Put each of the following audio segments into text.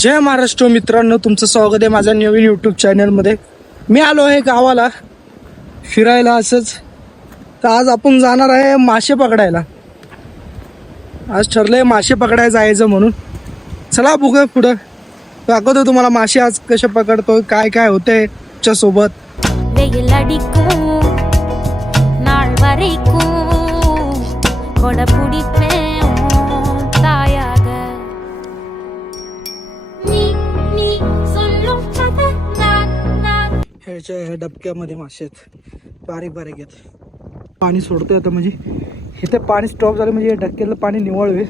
जय महाराष्ट्र मित्रांनो, तुमचं स्वागत आहे माझ्या नवीन यूट्यूब चॅनलमध्ये. मी आलो आहे गावाला फिरायला असंच. तर आज आपण जाणार आहे मासे पकडायला. आज ठरलंय मासे पकडायला जायचं म्हणून. चला बघूया पुढं, दाखवतो तुम्हाला मासे आज कसे पकडतो, काय काय होतंय तुमच्यासोबत. ह्याच्या डबक्यामध्ये मासे आहेत, बारीक बारीक आहेत. पाणी सोडतोय आता, म्हणजे इथे पाणी स्टॉप झालं म्हणजे डबक्यातलं पाणी निवळ होईल,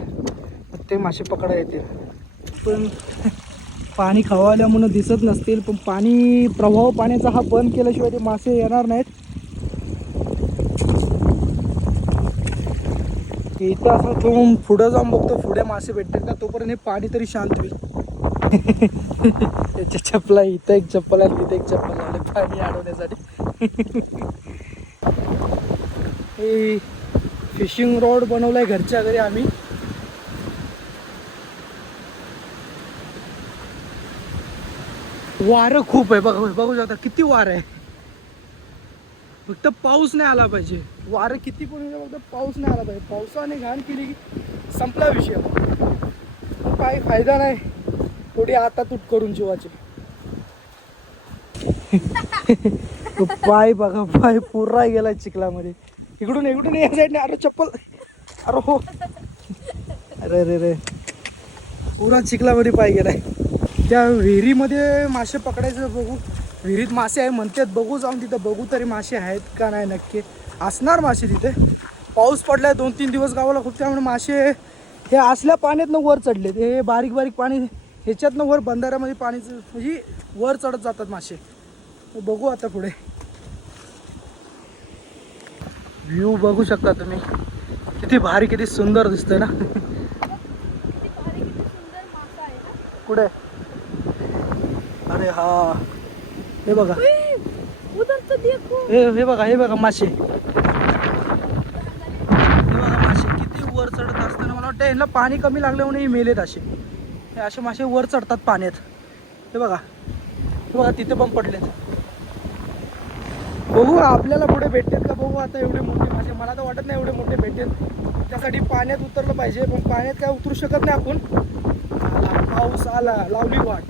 ते मासे पकडा येतील. पण पाणी खवळल्यामुळे दिसत नसतील, पण पाणी प्रवाह पाण्याचा हा बंद केल्याशिवाय ते मासे येणार नाहीत. इथं असं ठेवून पुढं जाऊन बघतो पुढे मासे भेटतात का, तोपर्यंत हे पाणी तरी शांत होईल. त्याच्या चप्पला, इथं एक चप्पल आहे, इथं एक चप्पल लावले पाणी अडवण्यासाठी. हे फिशिंग रॉड बनवलाय घरच्या घरी आम्ही. वारं खूप आहे, बघा बघू शकता किती वारं आहे. फक्त पाऊस नाही आला पाहिजे. वारं किती पण फक्त पाऊस नाही आला पाहिजे. पावसाने घाण केली की संपला विषय. काही फायदा नाही थोडी आता तूट करून जीवाची. पाय बघा, पाय पुरा गेला चिखलामध्ये. इकडून इकडून या साईडने. अरे चप्पल, अरे हो, अरे रे रे, पुरा चिखलामध्ये पाय गेलाय. त्या विहिरीमध्ये मासे पकडायचं बघू. विहिरीत मासे आहे म्हणतात, बघू जाऊन तिथं बघू तरी मासे आहेत का नाही. नक्की असणार मासे तिथे. पाऊस पडलाय 2-3 दिवस गावाला खूप, त्यामुळे मासे हे असल्या पाण्यातनं वर चढले. ते बारीक बारीक पाणी ह्याच्यातनं वर बंधाऱ्यामध्ये पाणीचं म्हणजे वर चढत जातात मासे. बघू आता पुढे. व्ह्यू बघू शकता तुम्ही, किती भारी, किती सुंदर दिसतंय ना. कुठे? अरे हा, हे बघा, हे बघा, हे बघा मासे. हे बघा मासे किती वर चढत असताना. मला वाटतं यांना पाणी कमी लागल्यामुळे हे मेलेत असे. हे असे मासे वर चढतात पाण्यात. हे बघा, हे बघा तिथे पण पडलेत. बघू आपल्याला पुढे भेटतात का बघू आता. एवढे मोठे मासे मला तर वाटत नाही एवढे मोठे भेटेल. त्यासाठी पाण्यात उतरलं पाहिजे, पण पाण्यात काय उतरू शकत नाही आपण. पाऊस आला, लावली वाट.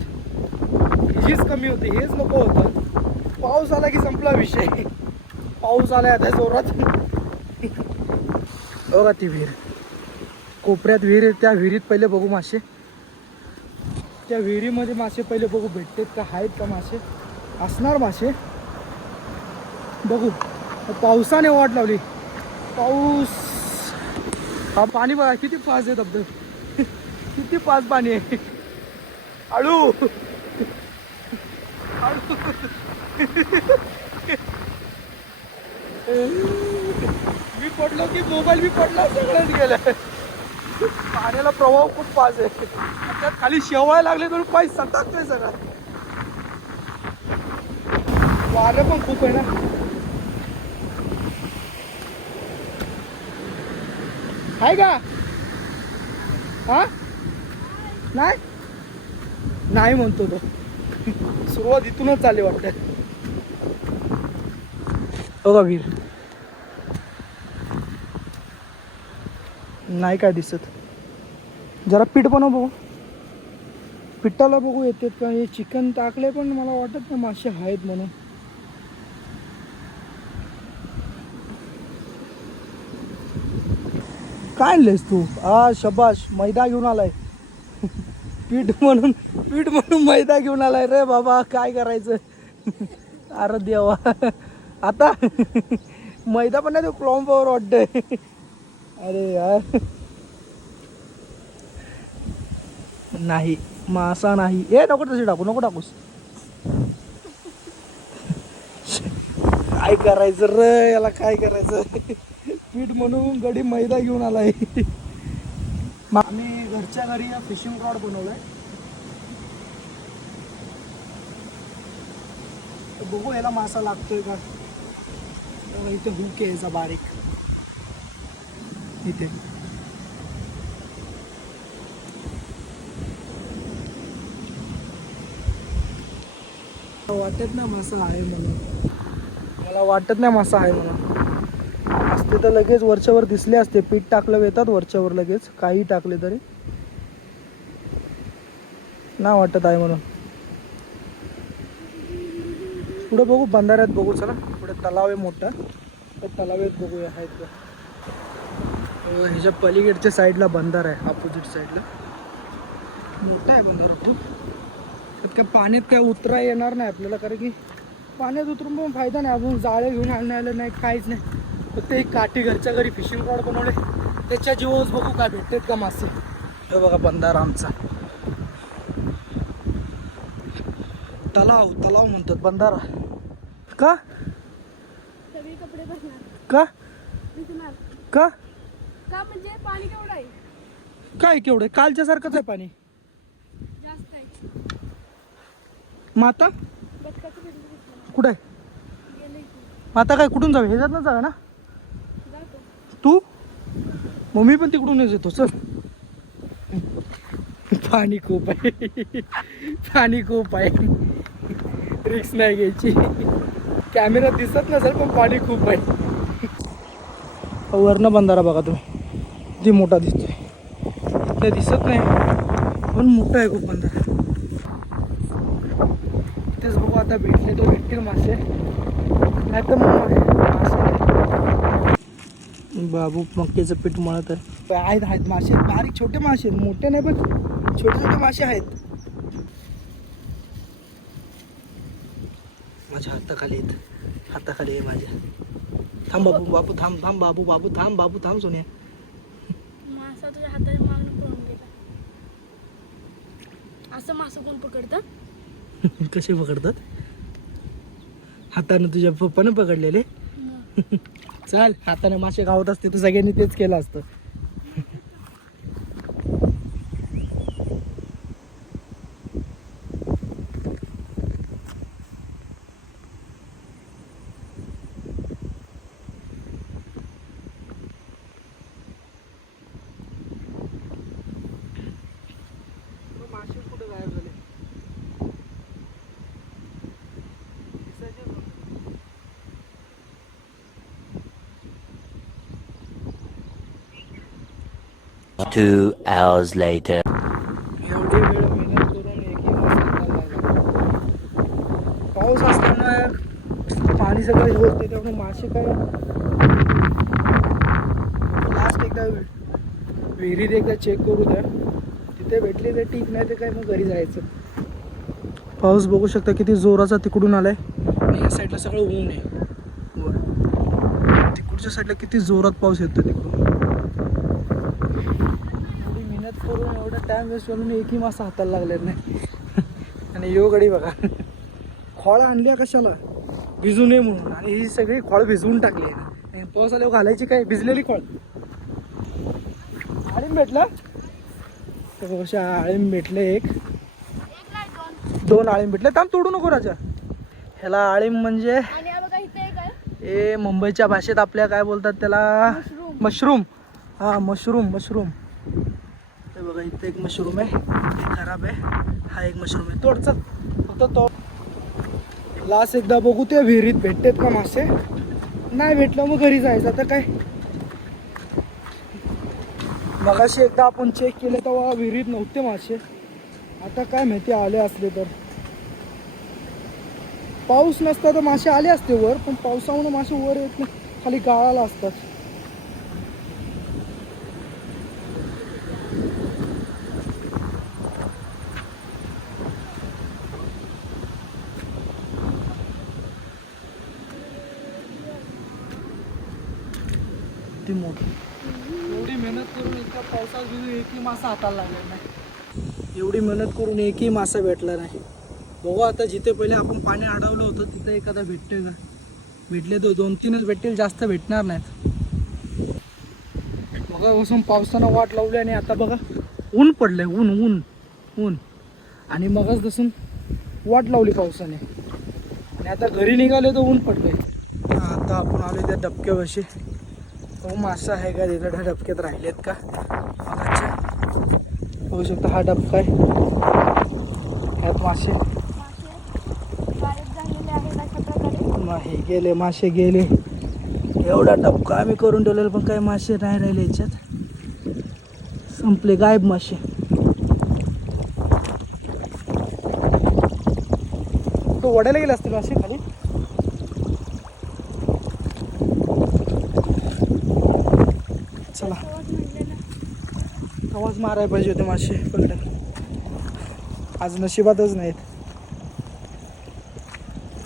हीच कमी होती, हेच नको होतं. पाऊस आला की संपला विषय. पाऊस आलाय आता जोरात. बघा ती विहीर, कोपऱ्यात विहीर आहे. त्या विहिरीत पहिले बघू मासे. त्या विहिरीमध्ये मासे पहिले बघू भेटतात का, आहेत का मासे. असणार मासे, बघू. पावसाने वाट लावली. पाऊस, हा पाणी बघा किती फास्ट आहे धबधब. किती फास्ट पाणी आहे. हळू हळू. मी पडलो की मोबाईल बी पडला, सगळंच गेलं. पाण्याला प्रवाह खूप फास्ट आहे. त्यात खाली शेवाय लागले तर पाय सटकतोय सगळं. वारं पण खूप आहे ना. आहे का? हा नाही नाही म्हणतो तो. सुरुवात इथूनच चालली वाटतं. बघा वीर, नाही काय दिसत. जरा पीठ बनव बघू. पिठाला बघू येतात का. हे चिकन टाकले पण मला वाटत नाही मासे आहेत म्हणून. काय आणलेस तू? हा शबाश, मैदा घेऊन आलाय. पीठ म्हणून मैदा घेऊन आलाय रे बाबा. काय करायचं. अरे देवा, आता मैदा पण नाही तो क्लॉम्बवर वाटतंय. अरे यार, नाही मासा नाही. ए नको तसे टाकू, नको टाकूस. काय करायचं रे याला, काय करायचं. पीठ म्हणून गडी मैदा घेऊन आलाय. आम्ही घरच्या घरी फिशिंग रॉड बनवलाय. बघू याला मासा लागतोय का. इथे हुक आहे याचा बारीक, इथे वाटत नाही मासा आहे म्हणून, मला वाटत नाही मासा आहे म्हणून. असते तर लगेच वरच्यावर दिसले असते. पीठ टाकलं येतात वरच्यावर लगेच, काही टाकले तरी ना वाटत आहे म्हणून. पुढे बघू, बंधाऱ्यात बघू. चला पुढे तलाव आहे मोठा, तर तलावात बघूया आहेत का. ह्याच्या पलीकडच्या साईडला बंधारा आहे, अपोजिट साईडला मोठा आहे बंधारा खूप. त्यात काय पाण्यात काय उतरा येणार नाही आपल्याला, कारण की पाण्यात उतरून पण फायदा नाही. अजून जाळे घेऊन आणण्याला नाही, काहीच नाही. फक्त एक काठी घरच्या घरी फिशिंग रॉड बनवले, त्याच्या जीवच बघू काय भेटतात का मासे. हे बघा बंधारा आमचा. तलाव तलाव म्हणतात बंधारा. का सगळे कपडे बसणार का दिसणार का का म्हणजे पाणी केवढं आहे? काय केवढं कालच्या सारखंच आहे पाणी. जास्त आहे. माता बदकाचं भेटलं दिसलं कुठं आहे? गेलं इथे. माता काय कुठून जावे, ह्याच्यातनं जावे ना जातो. तू. मम्मी पण तिकडूनच येतो. चल. पाणी खूप आहे, पाणी खूप आहे, रिक्स नाही घ्यायची. कॅमेरा दिसत नसेल पण पाणी खूप आहे. वरनं बंधारा बघा तुम्ही, किती मोठा दिसतोय. इथलं दिसत नाही पण मोठा आहे खूप बंधारा. तेच बघू आता, भेटले तर भेटतील मासे, नाही तर मग मासे नाही. बाबू मक्याचं पीठ मळत आहे. आहेत आहेत मासे, बारीक छोटे मासे, मोठे नाही पण छोटे छोटे मासे आहेत. माझ्या हाताखाली आहेत, हाताखाली आहे माझ्या. थांब बाबू, बाबू थांब, थांब बाबू, बाबू थांब, बाबू थांब. सोन्या मासा तुझ्या हाताने मागणं पळून गेला. असं मासं कोण पकडतं? कसे पकडतात? हाताने तुझ्या पप्पाने पकडलेले. चाल, हाताने मासे गावत असते तर सगळ्यांनी तेच केलं असतं. मासे कुठे गायब झाले? 2 hours later. एवढी वेळ मेहनत करून एकही मासा लागला. पाऊस असल्यामुळे पाणी सगळं होते, त्यामुळे मासे काय. लास्ट एकदा विहिरीत एकदा चेक करू द्या, तिथे भेटले तर ठीक, नाही तर काय मग घरी जायचं. पाऊस बघू शकता किती जोराचा तिकडून आलाय, आणि या साईडला सगळं ऊन आहे. तिकडच्या साईडला किती जोरात पाऊस येतो तिकडून. एवढी मेहनत करून एवढा टाइम वेस्ट करून एकही मासा हाताला लागलेला नाही. आणि यो गडी बघा, खोळ आणल्या कशाला, भिजू नये म्हणून, आणि ही सगळी खोळ भिजवून टाकली आहे. पाऊस आल्यावर घालायची काय, भिजलेली खोळ. आळीम भेटला तर आळीम भेटले, एक दोन आळीम भेटले. थांब तोडू नको राजा. ह्याला आळीम म्हणजे, आणि हा बघा इथे एक आहे. हे मुंबईच्या भाषेत आपल्या काय बोलतात त्याला, मशरूम. हा मशरूम, मशरूम. हे बघा इथे एक मशरूम आहे, हे खराब आहे. हा एक मशरूम आहे, तोडचा फक्त तो. लास्ट एकदा बघू ते विहिरीत भेटतात का मासे. नाही भेटलं मग घरी जायचं. आता काय, मगाशी एकदा आपण चेक केले तेव्हा विहिरीत नव्हते मासे. आता काय माहिती आले असले तर. पाऊस नसता तर मासे आले असते वर, पण पावसामुळे मासे वर येत नाही, खाली गाळाला असतात. ती मोठी, एवढी मेहनत करून इतक्या पावसात घेऊन एकही मासा हाताला लागला नाही. एवढी मेहनत करून एकही मासा भेटला नाही. बघू आता, जिथे पहिले आपण पाणी अडवलं होतं तिथे एखादा भेटतोय का. भेटले तो 2-3च भेटतील, जास्त भेटणार नाहीत. बघा बसून पावसानं वाट लावली, आणि आता बघा ऊन पडलंय, ऊन ऊन ऊन. आणि मगच दसून वाट लावली पावसाने, आणि आता घरी निघाले तर ऊन पडले. आता आपण आलो त्या डबक्यापाशी. हो, मासा आहे का तिथं, त्या डबक्यात राहिलेत का. बघू शकता हा डबका आहे, ह्यात मासे. मासे गाड्या गेले मासे गेले. एवढा टपका आम्ही करून ठेवलेला पण काही मासे नाही राहिले याच्यात. संपले, गायब मासे. तो वडायला गेले असतील मासे खाली. चला आवाज मारायला पाहिजे होते मासे पण आज नशिबातच नाहीत.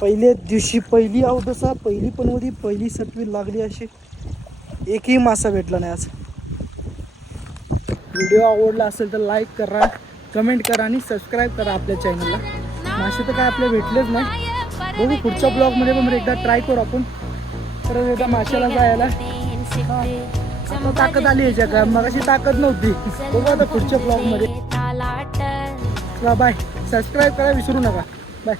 पहिल्या दिवशी पहिली अवदसा, पहिली पनवती, पहिली सटवी लागली अशी एकही मासा भेटला नाही आज. व्हिडिओ आवडला असेल तर लाईक करा, कमेंट करा आणि सबस्क्राईब करा आपल्या चॅनलला. मासे तर काय आपले भेटलेच नाही. बघू पुढच्या ब्लॉगमध्ये पण एकदा ट्राय करू आपण परत एकदा माशाला जायला. आता ताकद आली याच्या का, मग अशी ताकद नव्हती. बघू आता पुढच्या ब्लॉगमध्ये. बाय, सबस्क्राईब करा विसरू नका. बाय.